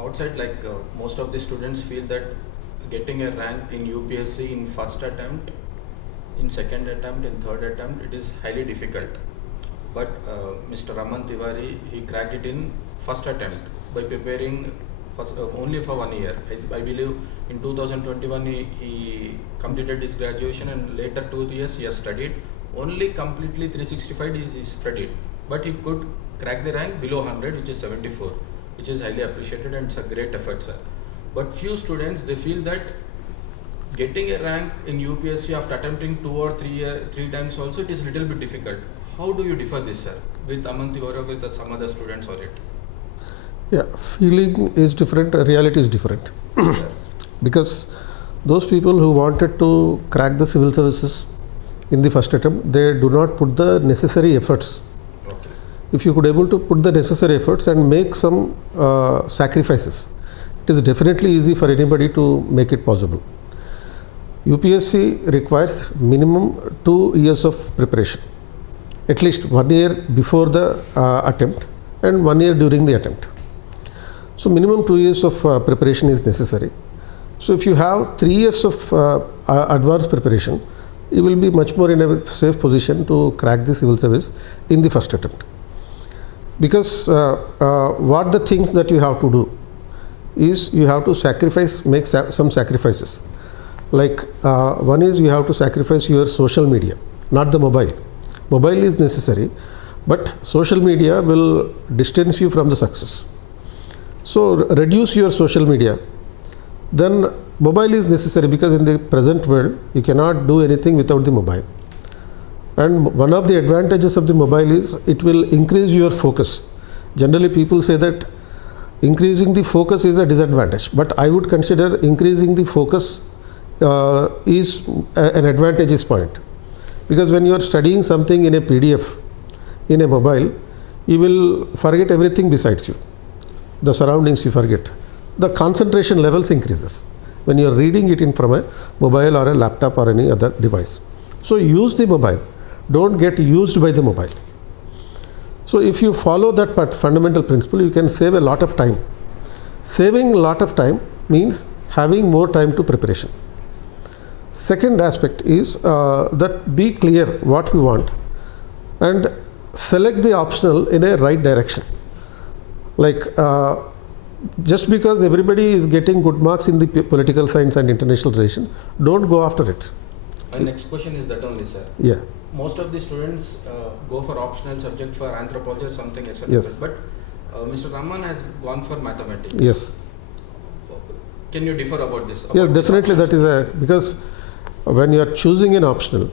outside, most of the students feel that getting a rank in UPSC in first attempt, in second attempt, in third attempt, it is highly difficult. But Mr. Raman Tiwari, he cracked it in first attempt by preparing only for 1 year. I believe in 2021 he completed his graduation, and later 2 years he has studied. Only completely 365 days he studied, but he could crack the rank below 100, which is 74, which is highly appreciated, and it's a great effort, sir. But few students, they feel that getting a rank in UPSC after attempting 2 or 3 times also, it is little bit difficult. How do you differ this, sir, with Aman Tiwari or with some other students or it? Yeah, feeling is different, reality is different. Because those people who wanted to crack the civil services in the first attempt, they do not put the necessary efforts. Okay. If you could able to put the necessary efforts and make some sacrifices, it is definitely easy for anybody to make it possible. UPSC requires minimum 2 years of preparation, at least 1 year before the attempt and 1 year during the attempt. So minimum 2 years of preparation is necessary. So if you have 3 years of advanced preparation, you will be much more in a safe position to crack the civil service in the first attempt. Because what the things that you have to do is you have to sacrifice, make some sacrifices. Like one is you have to sacrifice your social media, not the mobile. Mobile is necessary, but social media will distance you from the success. So reduce your social media. Then mobile is necessary because in the present world you cannot do anything without the mobile. And one of the advantages of the mobile is it will increase your focus. Generally people say that increasing the focus is a disadvantage, but I would consider increasing the focus is an advantageous point. Because when you are studying something in a PDF, in a mobile, you will forget everything besides you. The surroundings you forget. The concentration levels increases when you are reading it in from a mobile or a laptop or any other device. So use the mobile. Don't get used by the mobile. So if you follow that fundamental principle, you can save a lot of time. Saving a lot of time means having more time to preparation. Second aspect is that be clear what you want and select the optional in a right direction. Like just because everybody is getting good marks in the political science and international relations, don't go after it. My next question is that only, sir. Yeah. Most of the students go for optional subject for anthropology or something, etc. Yes. But Mr. Raman has gone for mathematics. Yes. Can you differ about this? Yes, definitely that is because when you are choosing an optional,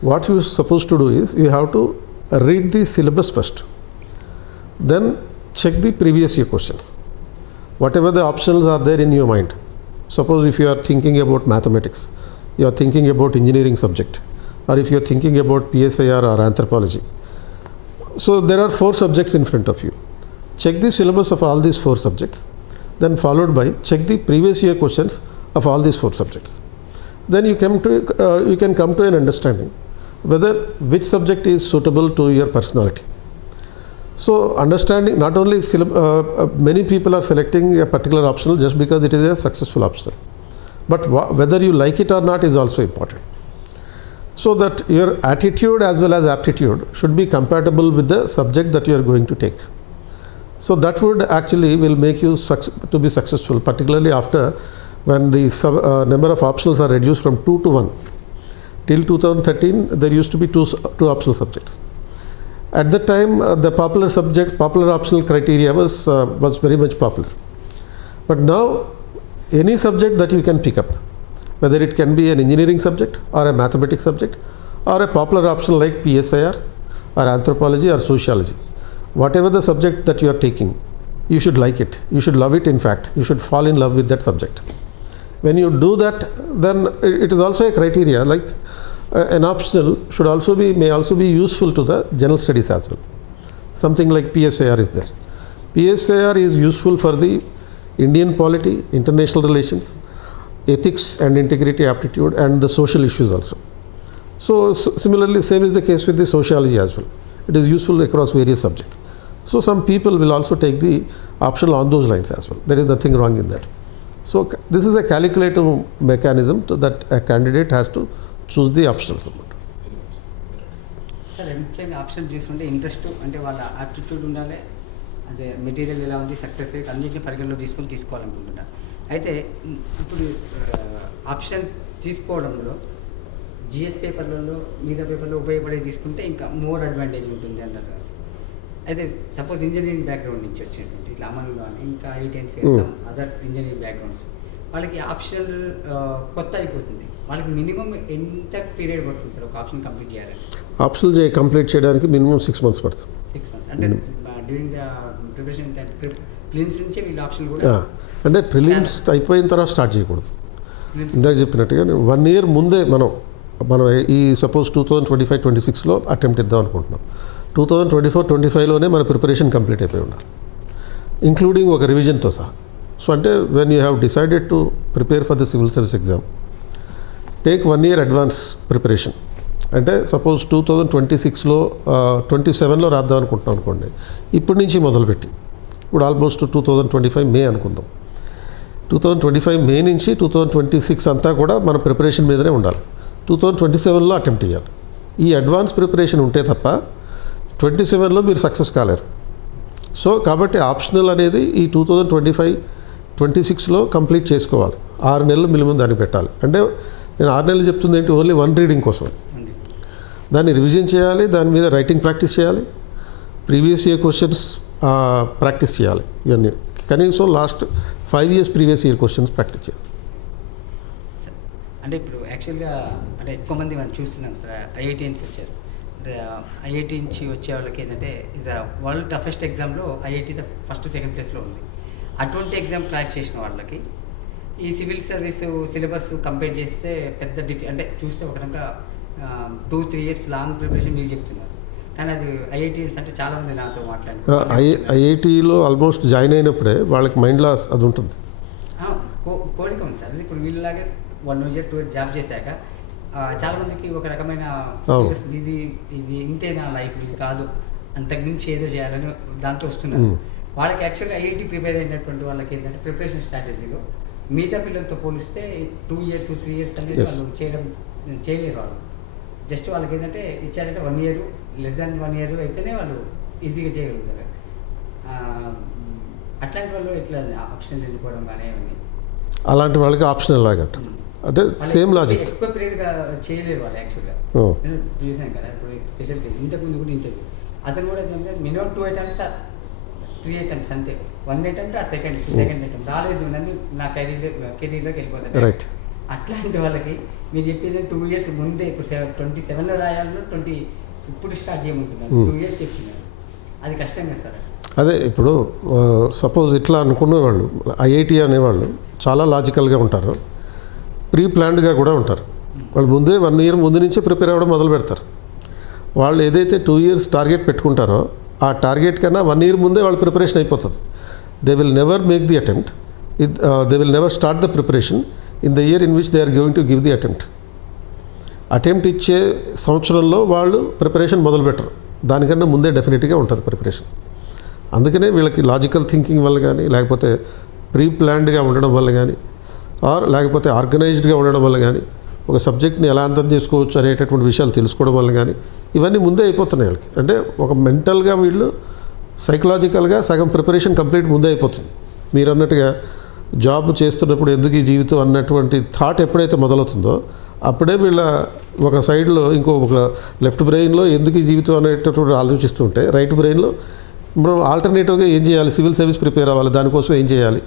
what you are supposed to do is you have to read the syllabus first. Then check the previous year questions. Whatever the optionals are there in your mind. Suppose if you are thinking about mathematics, you are thinking about engineering subject, or if you are thinking about PSIR or anthropology. So there are 4 subjects in front of you. Check the syllabus of all these 4 subjects, then followed by check the previous year questions of all these 4 subjects. Then you can come to an understanding whether which subject is suitable to your personality. So understanding not only many people are selecting a particular optional just because it is a successful optional, but whether you like it or not is also important. So that your attitude as well as aptitude should be compatible with the subject that you are going to take. So that would actually will make you to be successful, particularly after when the number of optionals are reduced from 2 to 1. Till 2013 there used to be two optional subjects. At that time the popular optional criteria was very much popular. But now any subject that you can pick up, whether it can be an engineering subject or a mathematics subject or a popular option like PSIR or anthropology or sociology, whatever the subject that you are taking, you should like it, you should love it. In fact, you should fall in love with that subject. When you do that, then it is also a criteria, like an optional may also be useful to the general studies as well. Something like PSIR is there. PSIR is useful for the Indian polity, international relations, ethics and integrity aptitude, and the social issues also. So similarly, same is the case with the sociology as well. It is useful across various subjects. So some people will also take the optional on those lines as well. There is nothing wrong in that. So this is a calculative mechanism that a candidate has to choose the optionals. Sir ముఖ్యంగా option చూస్తుంటే interest అంటే వాళ్ళ aptitude ఉండాలి, అదే material ఎలా ఉంది, success rate అన్నింటినీ పరిగణలో తీసుకొని తీసుకోవాలనుకుంటున్నారు. అయితే ఇప్పుడు ఆప్షన్ తీసుకోవడంలో జిఎస్ పేపర్లలో మిగతా పేపర్లో ఉపయోగపడేది తీసుకుంటే ఇంకా మోర్ అడ్వాంటేజ్ ఉంటుంది అన్నారు కదా. అయితే సపోజ్ ఇంజనీరింగ్ బ్యాక్గ్రౌండ్ నుంచి వచ్చినటువంటి ఇట్లా అమలు కానీ ఇంకా ఐటీఎన్స్ అదర్ ఇంజనీరింగ్ బ్యాక్గ్రౌండ్స్ వాళ్ళకి ఆప్షన్ కొత్త అయిపోతుంది. వాళ్ళకి మినిమం ఎంత పీరియడ్ పడుతుంది సార్ ఒక ఆప్షన్ కంప్లీట్ చేయాలని? ఆప్షనల్ కంప్లీట్ చేయడానికి మినిమం 6 months పడుతుంది. 6 months అంటే డ్యూరింగ్ ద ప్రిపరేషన్ ప్రిలిమ్స్ నుంచే వీళ్ళు ఆప్షన్ కూడా అంటే ప్రిలిమ్స్ అయిపోయిన తర్వాత స్టార్ట్ చేయకూడదు. ఇందాక చెప్పినట్టుగా 1 year ముందే మనం ఈ సపోజ్ 2025-26లో అటెంప్ట్ ఇద్దాం అనుకుంటున్నాం. 2024-25లోనే మన ప్రిపరేషన్ కంప్లీట్ అయిపోయి ఉండాలి, ఇంక్లూడింగ్ ఒక రివిజన్తో సహా. సో అంటే when you have decided to prepare for the civil service exam, take 1 year advance preparation. అంటే సపోజ్ 2026లో 27లో రాద్దాం అనుకుంటున్నాం అనుకోండి, ఇప్పటి నుంచి మొదలుపెట్టి ఇప్పుడు ఆల్మోస్ట్ 2025 మే అనుకుందాం. 2025 మే నుంచి 2026 అంతా కూడా మన ప్రిపరేషన్ మీదనే ఉండాలి. 2027లో అటెంప్ట్ చేయాలి. ఈ అడ్వాన్స్ ప్రిపరేషన్ ఉంటే తప్ప 27లో మీరు సక్సెస్ కాలేరు. సో కాబట్టి ఆప్షనల్ అనేది ఈ 2025-26లో కంప్లీట్ చేసుకోవాలి. 6 నెలలు మినిమం దాన్ని పెట్టాలి. అంటే నేను 6 నెలలు చెప్తుంది ఏంటి, ఓన్లీ 1 రీడింగ్ కోసం. దాన్ని రివిజన్ చేయాలి, దాని మీద రైటింగ్ ప్రాక్టీస్ చేయాలి, ప్రీవియస్ ఇయర్ క్వశ్చన్స్ ప్రాక్టీస్ చేయాలి. ఇవన్నీ కనీసం last 5 years previous year questions practice చేయాలి. అంటే ఇప్పుడు యాక్చువల్గా అంటే ఎక్కువ మంది మనం చూస్తున్నాం సార్, ఐఐటీఎన్స్ వచ్చారు. ఐఐటి నుంచి వచ్చే వాళ్ళకి ఏంటంటే ఇస్ వరల్డ్ టఫెస్ట్ ఎగ్జామ్లో ఐఐటి ఫస్ట్ సెకండ్ ప్లేస్లో ఉంది. అటువంటి ఎగ్జామ్ క్రాక్ చేసిన వాళ్ళకి ఈ సివిల్ సర్వీస్ సిలబస్ కంపేర్ చేస్తే పెద్ద అంటే చూస్తే ఒక రకంగా 2-3 years లాంగ్ ప్రిపరేషన్ మీరు చెప్తున్నారు, కానీ అది ఐఐటీఎన్స్ అంటే చాలామంది నాతో మాట్లాడుతున్నారు. ఐఐటీలో ఆల్మోస్ట్ జాయిన్ అయినప్పుడే వాళ్ళకి మైండ్ లాస్ అది ఉంటుంది. కోరిక ఉంది సార్. ఇప్పుడు వీళ్ళలాగే 1 year 2 years జాబ్ చేశాక చాలామందికి ఒక రకమైన ఇది ఇంతేనా లైఫ్, ఇది కాదు, అంతకుమించి ఏదో చేయాలని దాంతో వస్తున్నారు. వాళ్ళకి యాక్చువల్గా ఐఐటీ ప్రిపేర్ అయినటువంటి వాళ్ళకి ఏంటంటే ప్రిపరేషన్ స్ట్రాటజీలో మిగతా పిల్లలతో పోలిస్తే 2 years 3 years అనేది వాళ్ళు చేయలేరు. వాళ్ళు జస్ట్ వాళ్ళకి ఏంటంటే ఇచ్చారంటే 1 year లెస్ దాన్ 1 year అయితేనే వాళ్ళు ఈజీగా చేయగలుగుతారు. అట్లాంటి వాళ్ళు ఎట్లా ఆప్షన్ ఎన్నుకోవడం కానీ అవన్నీ అలాంటి వాళ్ళకి ఆప్షనల్ లాగా అంటే సేమ్ లాజిక్. ఎక్కువ పీరియడ్గా చేయలేరు వాళ్ళు యాక్చువల్గా. నేను చూసాను కదా ఇప్పుడు స్పెషల్ ఇంతకుముందు కూడా ఇంటర్వ్యూ అతను కూడా ఏంటంటే మినిమం 2 attempts 3 attempts అంతే. 1 attempt ఆ సెకండ్ అటెంప్ట్ రాలేదు నన్ను నా కెరీర్లోకి వెళ్ళిపోతాను. రైట్. అట్లాంటి వాళ్ళకి మీరు చెప్పేది 2 years ముందే ఇప్పుడు 27లో రాయాలను 20 ఇప్పుడు స్టార్ట్ చేయమంటున్నారు. 2 years చెప్తున్నారు, అది కష్టం కదా సార్. అదే ఇప్పుడు సపోజ్ ఇట్లా అనుకునేవాళ్ళు ఐఐటి అనేవాళ్ళు చాలా లాజికల్గా ఉంటారు, ప్రీ ప్లాన్డ్గా కూడా ఉంటారు. వాళ్ళు ముందే 1 year ముందు నుంచే ప్రిపేర్ అవ్వడం మొదలు పెడతారు. వాళ్ళు ఏదైతే 2 years టార్గెట్ పెట్టుకుంటారో ఆ టార్గెట్ కన్నా 1 year ముందే వాళ్ళ ప్రిపరేషన్ అయిపోతుంది. They will never make the attempt, they will never start the preparation in the year in which they are going to give the attempt ఇచ్చే సంవత్సరంలో వాళ్ళు ప్రిపరేషన్ మొదలు పెట్టరు. దానికన్నా ముందే డెఫినెట్గా ఉంటుంది ప్రిపరేషన్. అందుకనే వీళ్ళకి లాజికల్ థింకింగ్ వల్ల కానీ, లేకపోతే ప్రీ ప్లాన్డ్గా ఉండడం వల్ల కానీ, లేకపోతే ఆర్గనైజ్డ్గా ఉండడం వల్ల కానీ, ఒక సబ్జెక్ట్ని ఎలా అర్థం చేసుకోవచ్చు అనేటటువంటి విషయాలు తెలుసుకోవడం వల్ల కానీ ఇవన్నీ ముందే అయిపోతున్నాయి వీళ్ళకి. అంటే ఒక మెంటల్గా వీళ్ళు సైకలాజికల్గా సగం ప్రిపరేషన్ కంప్లీట్ ముందే అయిపోతుంది. మీరు అన్నట్టుగా జాబ్ చేస్తున్నప్పుడు ఎందుకు ఈ జీవితం అన్నటువంటి థాట్ ఎప్పుడైతే మొదలవుతుందో అప్పుడే వీళ్ళ ఒక సైడ్లో ఒక లెఫ్ట్ బ్రెయిన్లో ఎందుకు ఈ జీవితం అనేటటువంటి ఆలోచిస్తుంటే రైట్ బ్రెయిన్లో మనం ఆల్టర్నేటివ్గా ఏం చేయాలి, సివిల్ సర్వీస్ ప్రిపేర్ అవ్వాలి, దానికోసం ఏం చేయాలి,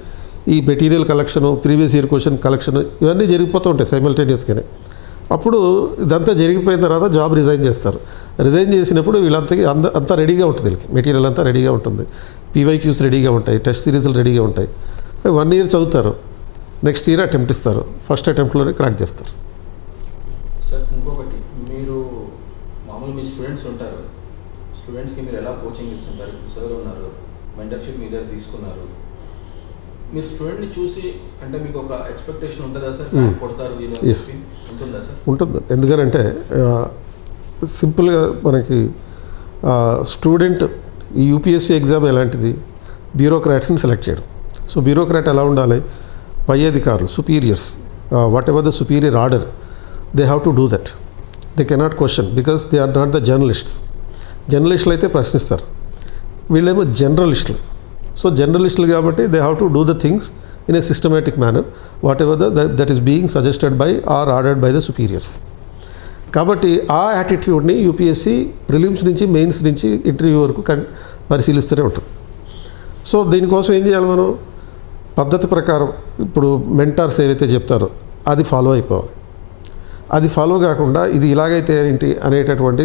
ఈ material collection, previous year question collection ఇవన్నీ జరిగిపోతూ ఉంటాయి సైమల్టేనియస్గానే. అప్పుడు ఇదంతా జరిగిపోయిన తర్వాత జాబ్ రిజైన్ చేస్తారు. రిజైన్ చేసినప్పుడు అంతా రెడీగా ఉంటుంది, వీళ్ళకి మెటీరియల్ అంతా రెడీగా ఉంటుంది, పీవైక్యూస్ రెడీగా ఉంటాయి, టెస్ట్ సిరీస్లు రెడీగా ఉంటాయి. 1 year చదువుతారు, నెక్స్ట్ ఇయర్ అటెంప్ట్ ఇస్తారు, ఫస్ట్ అటెంప్ట్లోనే క్రాక్ చేస్తారు. సార్ ఇంకొకటి, మీరు మామూలు మీ స్టూడెంట్స్ ఉంటారు, స్టూడెంట్స్కి మీరు ఎలా కోచింగ్ ఇస్తుంటారు? సార్ ఉన్నారు, మెంటర్షిప్ మీ దగ్గర తీసుకున్నారు, మీరు స్టూడెంట్ని చూసి అంటే మీకు ఒక ఎక్స్పెక్టేషన్ ఉంటుందా సార్, కొడతారు వీళ్ళు ఉంటుందా సార్? ఉంటుంది. ఎందుకంటే సింపుల్గా మనకి స్టూడెంట్ ఈ యూపీఎస్సీ ఎగ్జామ్ ఎలాంటిది, బ్యూరోక్రాట్స్ని సెలెక్ట్ చేయడం. సో బ్యూరోక్రాట్ ఎలా ఉండాలి, పై అధికారులు, superiors, whatever the superior order, they have to do that. They cannot question because they are not the journalists. జర్నలిస్టులు అయితే ప్రశ్నిస్తారు, వీళ్ళేమో జర్నలిస్టులు. సో జర్నలిస్టులు కాబట్టి they have to do the things in a systematic manner, whatever that is being suggested by or ordered by the superiors. కాబట్టి ఆ యాటిట్యూడ్ని యూపీఎస్సీ ప్రిలిమ్స్ నుంచి మెయిన్స్ నుంచి ఇంటర్వ్యూ వరకు పరిశీలిస్తూనే ఉంటుంది. సో దీనికోసం ఏం చేయాలి మనం, పద్ధతి ప్రకారం ఇప్పుడు మెంటార్స్ ఏవైతే చెప్తారో అది ఫాలో అయిపోవాలి. అది ఫాలో కాకుండా ఇది ఇలాగైతే ఏంటి అనేటటువంటి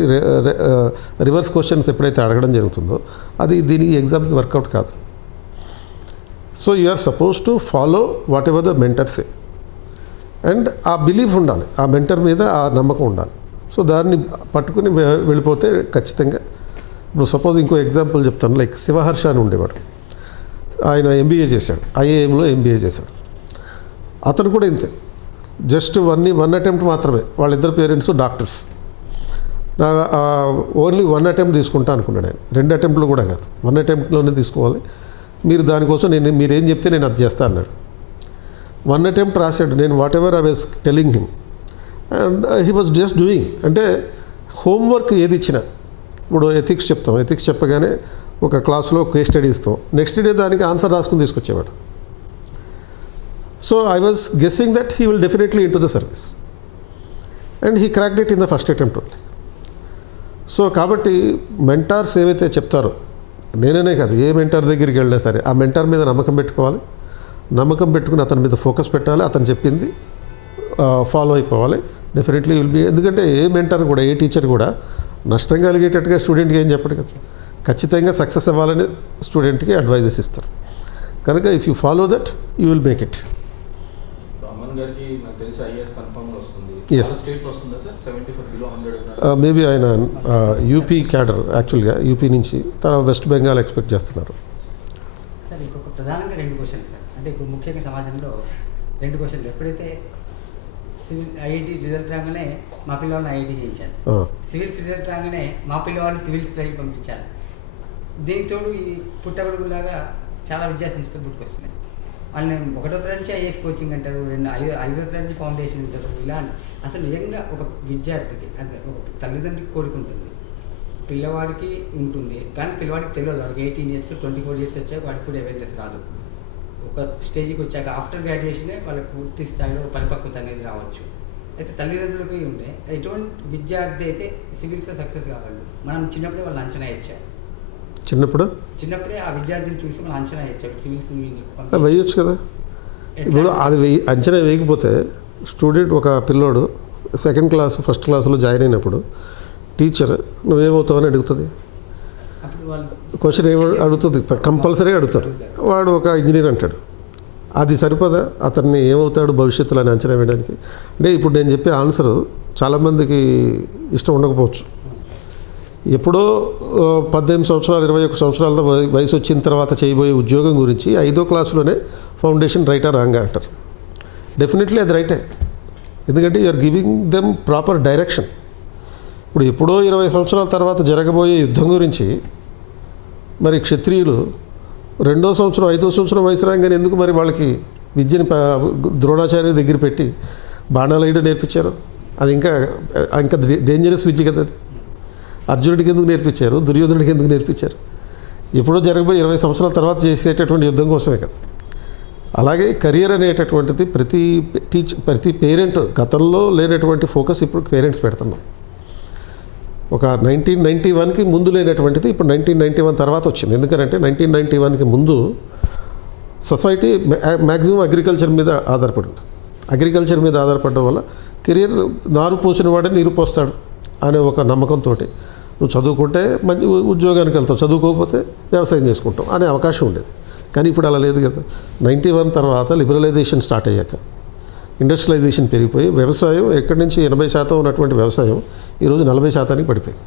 రివర్స్ క్వశ్చన్స్ ఎప్పుడైతే అడగడం జరుగుతుందో అది దీని ఎగ్జామ్కి వర్కౌట్ కాదు. So you are suppose to follow whatever the మెంటర్సే, అండ్ ఆ బిలీఫ్ ఉండాలి, ఆ మెంటర్ మీద ఆ నమ్మకం ఉండాలి. సో దాన్ని పట్టుకుని వెళ్ళిపోతే ఖచ్చితంగా. ఇప్పుడు సపోజ్ ఇంకో ఎగ్జాంపుల్ చెప్తాను, లైక్ శివహర్ష అని ఉండేవాడు, ఆయన ఎంబీఏ చేశాడు, ఐఏఎంలో ఎంబీఏ చేశాడు. అతను కూడా ఇంతే, జస్ట్ వన్ అటెంప్ట్ మాత్రమే, వాళ్ళిద్దరు పేరెంట్స్ డాక్టర్స్. ఓన్లీ 1 అటెంప్ట్ తీసుకుంటా అనుకున్నాడు ఆయన, 2 అటెంప్ట్లు కూడా కాదు, 1 అటెంప్ట్లోనే తీసుకోవాలి మీరు, దానికోసం మీరేం చెప్తే నేను అది చేస్తా అన్నాడు. 1 అటెంప్ట్ రాశాడు, నేను whatever I was telling him and he was just doing. అంటే హోంవర్క్ ఏది ఇచ్చినా, ఇప్పుడు ఎథిక్స్ చెప్తాం, ఎథిక్స్ చెప్పగానే ఒక క్లాస్లో కేస్ స్టడీ ఇస్తాం, నెక్స్ట్ డే దానికి ఆన్సర్ రాసుకుని తీసుకొచ్చేవాడు. So I was guessing that he will definitely in to the service and he cracked it in the first attempt only. So కాబట్టి మెంటార్స్ ఏవైతే చెప్తారో, నేననే కాదు ఏ మెంటార్ దగ్గరికి వెళ్ళినా సరే ఆ మెంటార్ మీద నమ్మకం పెట్టుకోవాలి, నమ్మకం పెట్టుకుని అతని మీద ఫోకస్ పెట్టాలి, అతను చెప్పింది ఫాలో అయిపోవాలి. Definitely will be. ఎందుకంటే ఏ మెంటర్ కూడా, ఏ టీచర్ కూడా నష్టం కలిగేటట్టుగా స్టూడెంట్కి ఏం చెప్పడు కదా, ఖచ్చితంగా సక్సెస్ అవ్వాలని స్టూడెంట్కి అడ్వైజెస్ ఇస్తారు. కనుక if you follow that you will make it. Aman గారికి నాకు తెలిసి ఐఏఎస్ కన్ఫర్మ్గా వస్తుంది. Yes. స్టేట్లో వస్తుందా సార్? 75 బిలో 100 మేబీ ఆయన యూపీ క్యాడర్, యాక్చువల్గా యూపీ నుంచి తన వెస్ట్ బెంగాల్ ఎక్స్పెక్ట్ చేస్తున్నారు. సార్ ఇంకొక ప్రధానంగా 2 క్వశ్చన్స్ సార్. అంటే ఇప్పుడు ముఖ్యంగా సమాజంలో 2 క్వశ్చన్లు. ఎప్పుడైతే సివిల్ ఐఐటి రిజల్ట్ రాగానే మా పిల్లవాళ్ళని ఐఐటి చేయించాలి, సివిల్స్ రిజల్ట్ రాగానే మా పిల్లవాళ్ళని సివిల్స్ వైపు పంపించాలి. దీంతో ఈ పుట్టబడుగులాగా చాలా విద్యా సంస్థలు పుట్టుకొస్తున్నాయి. వాళ్ళని 1వ తరగతి నుంచి ఐఏఎస్ కోచింగ్ అంటారు, 5వ తరగతి నుంచి ఫౌండేషన్ అంటారు. ఇలా అసలు నిజంగా ఒక విద్యార్థికి, అంటే ఒక తల్లిదండ్రికి కోరిక ఉంటుంది, పిల్లవాడికి ఉంటుంది, కానీ పిల్లవాడికి తెలియదు. వాడికి 18 years 24 years వచ్చాక వాడికి కూడా అవేర్నెస్ రాదు. ఒక స్టేజ్కి వచ్చాక ఆఫ్టర్ గ్రాడ్యుయేషనే వాళ్ళకి పూర్తి స్థాయిలో పరిపక్వత అనేది రావచ్చు. అయితే తల్లిదండ్రులకి ఉండే ఎటువంటి విద్యార్థి అయితే సివిల్స్లో సక్సెస్ కావాలి, మనం చిన్నప్పుడే వాళ్ళు అంచనా ఇచ్చారు. చిన్నప్పుడే ఆ విద్యార్థిని చూసి మనం అంచనా ఇచ్చాడు సివిల్స్ వేయొచ్చు కదా. ఇప్పుడు అది అంచనా వేయకపోతే స్టూడెంట్, ఒక పిల్లోడు 2nd క్లాస్ 1st క్లాస్లో జాయిన్ అయినప్పుడు టీచర్ నువ్వేమవుతావని అడుగుతుంది, క్వశ్చన్ అడుగుతుంది, కంపల్సరీగా అడుగుతారు. వాడు ఒక ఇంజనీర్ అంటాడు, అది సరిపోదా అతన్ని ఏమవుతాడు భవిష్యత్తులో అని అంచనా వేయడానికి? అంటే ఇప్పుడు నేను చెప్పే ఆన్సర్ చాలామందికి ఇష్టం ఉండకపోవచ్చు. ఎప్పుడో 18 సంవత్సరాలు 21 సంవత్సరాల వయసు వచ్చిన తర్వాత చేయబోయే ఉద్యోగం గురించి 5వ క్లాసులోనే ఫౌండేషన్ రైటా రాంగ్ అంటారు. డెఫినెట్లీ అది రైటే, ఎందుకంటే you're giving them proper direction. ఇప్పుడు ఎప్పుడో 20 సంవత్సరాల తర్వాత జరగబోయే యుద్ధం గురించి మరి క్షత్రియులు 2వ సంవత్సరం 5వ సంవత్సరం వయసు రాగానే ఎందుకు మరి వాళ్ళకి విద్యని ద్రోణాచార్య దగ్గర పెట్టి బాణాలు వేయడం నేర్పించారు? అది ఇంకా డేంజరస్ విద్య కదా అది. అర్జునుడికి ఎందుకు నేర్పించారు, దుర్యోధనుడికి ఎందుకు నేర్పించారు? ఎప్పుడో జరగబోయే 20 సంవత్సరాల తర్వాత చేసేటటువంటి యుద్ధం కోసమే కదా. అలాగే కెరియర్ అనేటటువంటిది ప్రతి పేరెంట్, గతంలో లేనటువంటి ఫోకస్ ఇప్పుడు పేరెంట్స్ పెడుతున్నాం. ఒక 1991కి ముందు లేనటువంటిది ఇప్పుడు 1991 తర్వాత వచ్చింది. ఎందుకంటే 1991కి ముందు సొసైటీ మ్యాక్సిమం అగ్రికల్చర్ మీద ఆధారపడి ఉంటుంది. అగ్రికల్చర్ మీద ఆధారపడడం వల్ల కెరియర్, నారు పోసిన వాడే నీరు పోస్తాడు అనే ఒక నమ్మకంతో నువ్వు చదువుకుంటే మంచి ఉద్యోగానికి వెళ్తావు, చదువుకోకపోతే వ్యవసాయం చేసుకుంటావు అనే అవకాశం ఉండేది. కానీ ఇప్పుడు అలా లేదు కదా. 91 తర్వాత లిబరలైజేషన్ స్టార్ట్ అయ్యాక ఇండస్ట్రియలైజేషన్ పెరిగిపోయి వ్యవసాయం ఎక్కడి నుంచి 80% ఉన్నటువంటి వ్యవసాయం ఈరోజు 40%కి పడిపోయింది.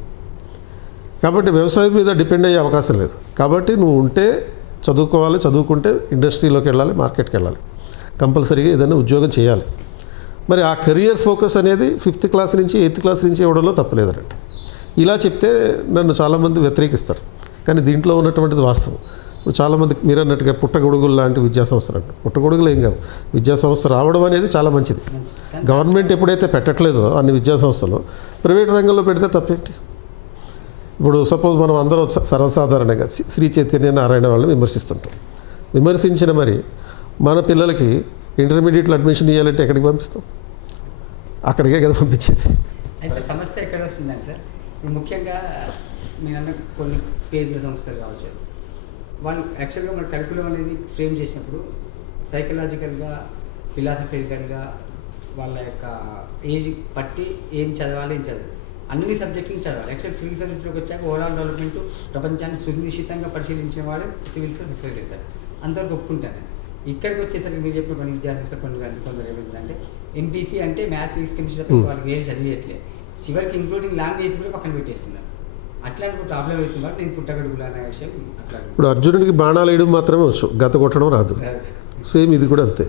కాబట్టి వ్యవసాయం మీద డిపెండ్ అయ్యే అవకాశం లేదు. కాబట్టి నువ్వు ఉంటే చదువుకోవాలి, చదువుకుంటే ఇండస్ట్రీలోకి వెళ్ళాలి, మార్కెట్కి వెళ్ళాలి, కంపల్సరీగా ఏదైనా ఉద్యోగం చేయాలి. మరి ఆ కెరియర్ ఫోకస్ అనేది 5th క్లాస్ నుంచి 8th క్లాస్ నుంచి ఇవ్వడంలో తప్పలేదనండి. ఇలా చెప్తే నన్ను చాలామంది వ్యతిరేకిస్తారు. కానీ దీంట్లో ఉన్నటువంటిది వాస్తవం. చాలామంది మీరు అన్నట్టుగా పుట్టగొడుగులు లాంటి విద్యా సంస్థలు అంటారు. పుట్టగొడుగులు ఏం కావు. విద్యా సంస్థ రావడం అనేది చాలా మంచిది. గవర్నమెంట్ ఎప్పుడైతే పెట్టట్లేదో అన్ని విద్యా సంస్థలు ప్రైవేట్ రంగంలో పెడితే తప్పేంటి? ఇప్పుడు సపోజ్ మనం అందరం సర్వసాధారణంగా శ్రీ చైతన్య నారాయణ వాళ్ళని విమర్శిస్తుంటాం. విమర్శించిన మరి మన పిల్లలకి ఇంటర్మీడియట్లో అడ్మిషన్ ఇవ్వాలంటే ఎక్కడికి పంపిస్తాం? అక్కడికే కదా పంపించేది. అయితే సమస్య ఎక్కడ వస్తుందంటే సార్, ఇప్పుడు ముఖ్యంగా మీరు అన్న కొన్ని పేర్ల సంస్థలు కావచ్చు, వాళ్ళు యాక్చువల్గా మన కరికులం అనేది ఫ్రేమ్ చేసినప్పుడు సైకలాజికల్గా, ఫిలాసఫికల్గా వాళ్ళ యొక్క ఏజ్ పట్టి ఏం చదవాలి, ఏం చదవాలి, అన్ని సబ్జెక్టులు చదవాలి. యాక్చువల్ సివిల్ సర్వీస్లోకి వచ్చాక ఓవరాల్ డెవలప్మెంట్ ప్రపంచాన్ని సునిశ్చితంగా పరిశీలించిన వాడు సివిల్స్లో సక్సెస్ అవుతారు. అంతవరకు ఒప్పుకుంటాను. ఇక్కడికి వచ్చేసరికి మీరు చెప్పిన కొన్ని విద్యార్థులు కొందరు ఏమైందంటే ఎంపీసీ అంటే మ్యాథ్స్, ఫిజిక్స్, కెమిస్ట్రీ తప్ప వాళ్ళకి వేరే చదివేయట్లేదు. చివరికి ఇంక్లూడింగ్ లాంగ్వేజ్ కూడా పక్కన పెట్టేస్తున్నారు. అట్లాంటి ప్రాబ్లం అవుతుంది కాబట్టి నేను పుట్టగడుగులు అనే విషయం అట్లా. ఇప్పుడు అర్జునుడికి బాణాలు వేయడం మాత్రమే వచ్చు, గత కొట్టడం రాదు. సేమ్ ఇది కూడా అంతే.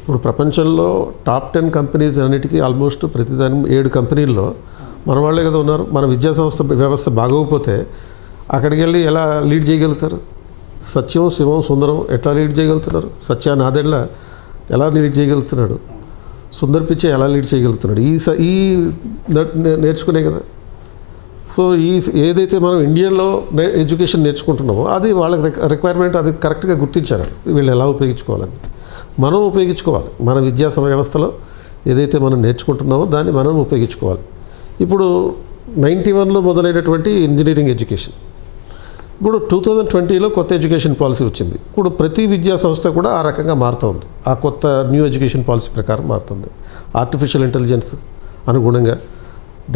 ఇప్పుడు ప్రపంచంలో టాప్ 10 కంపెనీస్ అన్నిటికీ ఆల్మోస్ట్ ప్రతిదాని 7 కంపెనీల్లో మన వాళ్ళే కదా ఉన్నారు. మన విద్యా సంస్థ వ్యవస్థ బాగోకపోతే అక్కడికి వెళ్ళి ఎలా లీడ్ చేయగలుగుతారు? సత్యం, శివం, సుందరం ఎట్లా లీడ్ చేయగలుగుతున్నారు? సత్య నాదెళ్ళ ఎలా లీడ్ చేయగలుగుతున్నాడు? సుందర్ పిచ్చే ఎలా లీడ్ చేయగలుగుతున్నాడు? ఈ నేర్చుకునే కదా. సో ఏదైతే మనం ఇండియన్లో ఎడ్యుకేషన్ నేర్చుకుంటున్నామో అది వాళ్ళకి రిక్వైర్మెంట్, అది కరెక్ట్గా గుర్తించారు వీళ్ళు ఎలా ఉపయోగించుకోవాలని. మనం ఉపయోగించుకోవాలి. మన విద్యా వ్యవస్థలో ఏదైతే మనం నేర్చుకుంటున్నామో దాన్ని మనం ఉపయోగించుకోవాలి. ఇప్పుడు 91లో మొదలైనటువంటి ఇంజనీరింగ్ ఎడ్యుకేషన్ ఇప్పుడు 2020లో కొత్త ఎడ్యుకేషన్ పాలసీ వచ్చింది. ఇప్పుడు ప్రతి విద్యా సంస్థ కూడా ఆ రకంగా మారుతుంది. ఆ కొత్త న్యూ ఎడ్యుకేషన్ పాలసీ ప్రకారం మారుతుంది. ఆర్టిఫిషియల్ ఇంటెలిజెన్స్ అనుగుణంగా,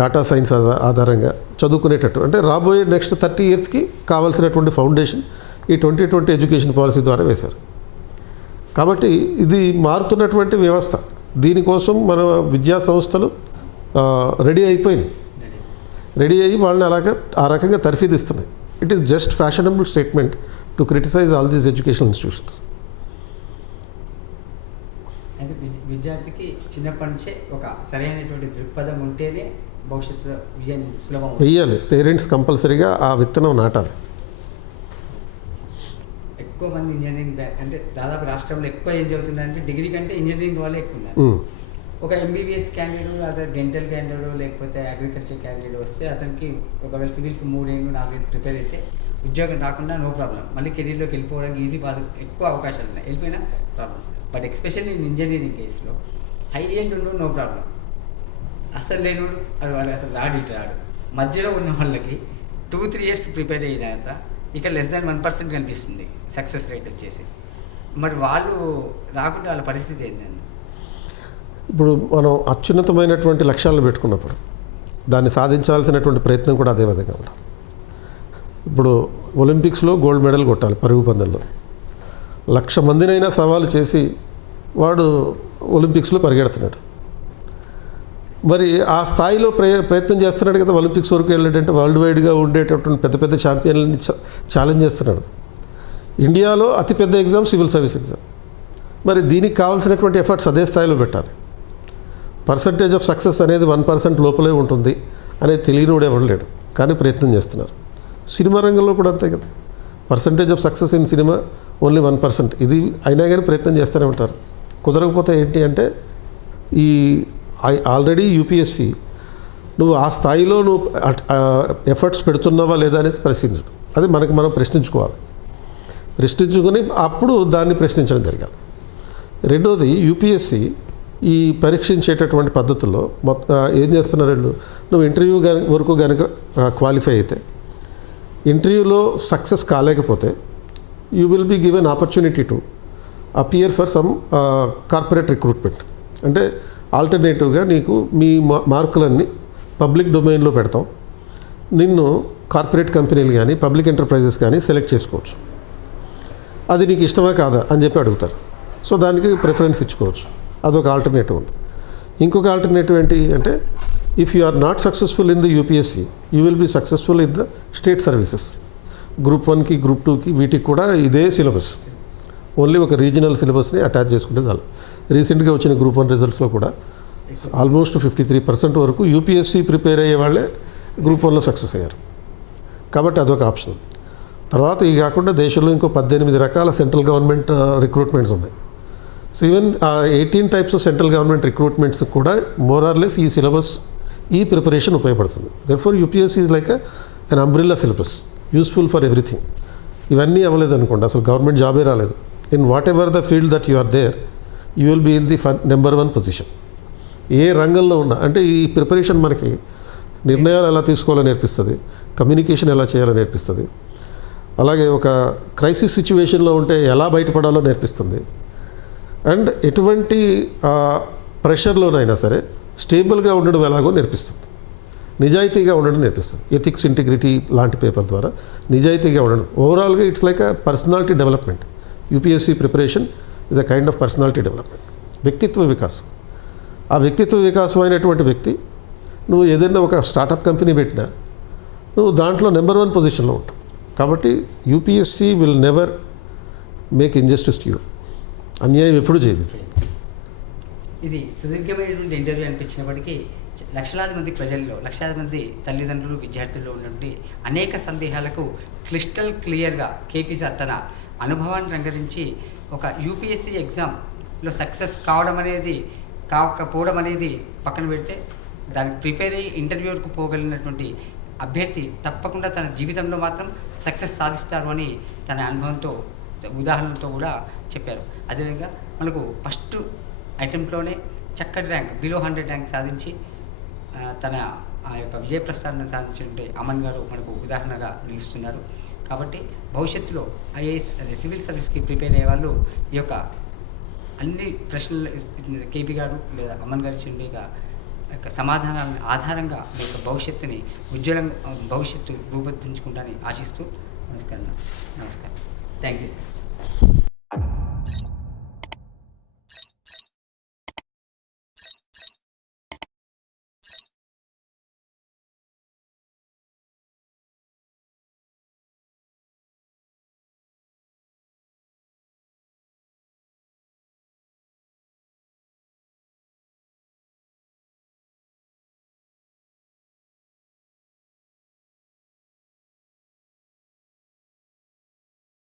డేటా సైన్స్ ఆధారంగా చదువుకునేటట్టు, అంటే రాబోయే నెక్స్ట్ 30 ఇయర్స్కి కావాల్సినటువంటి ఫౌండేషన్ ఈ 2020 ఎడ్యుకేషన్ పాలసీ ద్వారా వేశారు. కాబట్టి ఇది మారుతున్నటువంటి వ్యవస్థ. దీనికోసం మన విద్యా సంస్థలు రెడీ అయిపోయినాయి. రెడీ అయ్యి వాళ్ళని ఆ రకంగా తర్ఫీదిస్తున్నాయి. It is just fashionable statement to criticize all these educational institutions. అయితే విద్యార్థికి చిన్నప్పటి నుంచే ఒక సరైనటువంటి దృక్పథం ఉంటేనే భవిష్యత్తులో విజయం సులభం వెయ్యాలి. పేరెంట్స్ కంపల్సరీగా ఆ విత్తనం నాటాలి. ఎక్కువ మంది ఇంజనీరింగ్ అంటే దాదాపు రాష్ట్రంలో ఎక్కువ ఏం చదువుతున్నారంటే డిగ్రీ కంటే ఇంజనీరింగ్ వాళ్ళే ఎక్కువ ఉన్నారు. ఒక ఎంబీబీఎస్ క్యాండిడేట్, అదే డెంటల్ క్యాండిడేట్ లేకపోతే అగ్రికల్చర్ క్యాండిడేట్ వస్తే అతనికి ఒకవేళ సివిల్స్ 3 ఏళ్ళు 4 ఏళ్ళు ప్రిపేర్ అయితే ఉద్యోగం రాకుండా నో ప్రాబ్లం, మళ్ళీ కెరీర్లోకి వెళ్ళిపోవడానికి ఈజీ ఎక్కువ అవకాశాలు ఉన్నాయి, వెళ్ళిపోయినా ప్రాబ్లం. బట్ ఎస్పెషల్లీ ఇంజనీరింగ్ కేసులో హై ఎండ్ ఉన్న నో ప్రాబ్లం. అసలు లేనోడు అది వాళ్ళు అసలు రాడు. మధ్యలో ఉన్న వాళ్ళకి 2-3 ఇయర్స్ ప్రిపేర్ అయిన తర్వాత ఇక లెస్ దాన్ 1% కనిపిస్తుంది సక్సెస్ రేట్ వచ్చేసి. మరి వాళ్ళు రాకుండా వాళ్ళ పరిస్థితి ఏంటండి? ఇప్పుడు మనం అత్యున్నతమైనటువంటి లక్ష్యాలను పెట్టుకున్నప్పుడు దాన్ని సాధించాల్సినటువంటి ప్రయత్నం కూడా అదే విధంగా ఉండాలి. ఇప్పుడు ఒలింపిక్స్లో గోల్డ్ మెడల్ కొట్టాలి పరుగు పందెంలో. 1,00,000 మందినైనా సవాలు చేసి వాడు ఒలింపిక్స్లో పరిగెడుతున్నాడు. మరి ఆ స్థాయిలో ప్రయత్నం చేస్తున్నాడు కదా. ఒలింపిక్స్ వరకు వెళ్ళాడంటే వరల్డ్ వైడ్గా ఉండేటటువంటి పెద్ద పెద్ద ఛాంపియన్లని ఛాలెంజ్ చేస్తున్నాడు. ఇండియాలో అతిపెద్ద ఎగ్జామ్ సివిల్ సర్వీస్ ఎగ్జామ్. మరి దీనికి కావాల్సినటువంటి ఎఫర్ట్స్ అదే స్థాయిలో పెట్టాలి. పర్సంటేజ్ ఆఫ్ సక్సెస్ అనేది 1% లోపలే ఉంటుంది అనేది తెలియనివాడు ఎవరు లేడు, కానీ ప్రయత్నం చేస్తున్నారు. సినిమా రంగంలో కూడా అంతే కదా. Percentage of success in cinema only 1%. ఇది అయినా కానీ ప్రయత్నం చేస్తూనే ఉంటారు. కుదరకపోతే ఏంటి అంటే ఈ ఆల్రెడీ యూపీఎస్సీ నువ్వు ఆ స్థాయిలో నువ్వు ఎఫర్ట్స్ పెడుతున్నావా లేదా అనేది పరిశీలించడం, అది మనం ప్రశ్నించుకోవాలి. ప్రశ్నించుకొని అప్పుడు దాన్ని ప్రశ్నించడం జరగాలి. రెండోది, యూపీఎస్సీ ఈ పరీక్షించేటటువంటి పద్ధతుల్లో ఏం చేస్తున్నారు, నువ్వు ఇంటర్వ్యూ వరకు కనుక క్వాలిఫై అయితే, ఇంటర్వ్యూలో సక్సెస్ కాలేకపోతే you will be given opportunity to appear for some corporate recruitment. అంటే ఆల్టర్నేటివ్గా నీకు మీ మార్కులన్నీ పబ్లిక్ డొమైన్లో పెడతాం, నిన్ను కార్పొరేట్ కంపెనీలు కానీ పబ్లిక్ ఎంటర్ప్రైజెస్ కానీ సెలెక్ట్ చేసుకోవచ్చు. అది నీకు ఇష్టమా కాదా అని చెప్పి అడుగుతారు. సో దానికి ప్రిఫరెన్స్ ఇచ్చుకోవచ్చు. అదొక ఆల్టర్నేటివ్ ఉంది. ఇంకొక ఆల్టర్నేటివ్ ఏంటి అంటే, if you are not successful in the UPSC you will be successful in the state services. Group 1కి గ్రూప్ 2కి వీటికి కూడా ఇదే సిలబస్, ఓన్లీ ఒక రీజనల్ సిలబస్ని అటాచ్ చేసుకుంటే చాలు. రీసెంట్గా వచ్చిన గ్రూప్ 1 రిజల్ట్స్లో కూడా ఆల్మోస్ట్ 53% వరకు యూపీఎస్సీ ప్రిపేర్ అయ్యే వాళ్ళే గ్రూప్ 1లో సక్సెస్ అయ్యారు. కాబట్టి అదొక ఆప్షన్ ఉంది. తర్వాత ఇవి కాకుండా దేశంలో ఇంకో 18 రకాల సెంట్రల్ గవర్నమెంట్ రిక్రూట్మెంట్స్ ఉన్నాయి. So even 18 types of central government recruitments కూడా మోర్ ఆర్ లెస్ ఈ సిలబస్, ఈ ప్రిపరేషన్ ఉపయోగపడుతుంది. Therefore UPSC is like an umbrella syllabus, useful for everything. ఇవన్నీ అవ్వలేదు అనుకోండి, అసలు గవర్నమెంట్ జాబే రాలేదు. In whatever the field that you are there, you will be in the number 1 position. ఏ రంగంలో ఉన్నా. అంటే ఈ ప్రిపరేషన్ మనకి నిర్ణయాలు ఎలా తీసుకోవాలో నేర్పిస్తుంది, కమ్యూనికేషన్ ఎలా చేయాలో నేర్పిస్తుంది, అలాగే ఒక క్రైసిస్ సిచ్యువేషన్లో ఉంటే ఎలా బయటపడాలో నేర్పిస్తుంది. అండ్ ఎటువంటి ప్రెషర్లోనైనా సరే స్టేబుల్గా ఉండడం ఎలాగో నేర్పిస్తుంది, నిజాయితీగా ఉండడం నేర్పిస్తుంది. ఎథిక్స్, ఇంటిగ్రిటీ లాంటి పేపర్ ద్వారా నిజాయితీగా ఉండడం. ఓవరాల్గా it's like a personality development. UPSC preparation is a kind of personality development, వ్యక్తిత్వ వికాసం. ఆ వ్యక్తిత్వ వికాసం అయినటువంటి వ్యక్తి నువ్వు ఏదైనా ఒక స్టార్టప్ కంపెనీ పెట్టినా నువ్వు దాంట్లో నెంబర్ 1 పొజిషన్లో ఉంటావు. కాబట్టి UPSC will never make injustice to you. అన్యాయం ఎప్పుడు చేయదు. ఇది సుదీర్ఘమైనటువంటి ఇంటర్వ్యూ అనిపించినప్పటికీ లక్షలాది మంది ప్రజల్లో, లక్షలాది మంది తల్లిదండ్రులు, విద్యార్థుల్లో ఉన్నటువంటి అనేక సందేహాలకు క్లిస్టల్ క్లియర్గా కేపీ సార్ తన అనుభవాన్ని రంగరించి ఒక యూపీఎస్సీ ఎగ్జామ్లో సక్సెస్ కాకపోవడం అనేది పక్కన పెడితే దానికి ప్రిపేర్ అయ్యి ఇంటర్వ్యూకి పోగలిగినటువంటి అభ్యర్థి తప్పకుండా తన జీవితంలో మాత్రం సక్సెస్ సాధిస్తారు అని తన అనుభవంతో, ఉదాహరణలతో కూడా చెప్పారు. అదేవిధంగా మనకు ఫస్ట్ అటెంప్ట్లోనే చక్కటి ర్యాంక్, బిలో 100 ర్యాంక్ సాధించి తన ఆ యొక్క విజయ ప్రస్థానాన్ని సాధించే అమన్ గారు మనకు ఉదాహరణగా నిలుస్తున్నారు. కాబట్టి భవిష్యత్తులో ఐఏఎస్ అదే సివిల్ సర్వీస్కి ప్రిపేర్ అయ్యే వాళ్ళు ఈ యొక్క అన్ని ప్రశ్నలు కేపీ గారు లేదా అమన్ గారు ఇచ్చిన యొక్క సమాధానాల ఆధారంగా మీ యొక్క భవిష్యత్తుని భవిష్యత్తు రూపొందించుకుంటానని ఆశిస్తూ నమస్కారం. Thank you sir.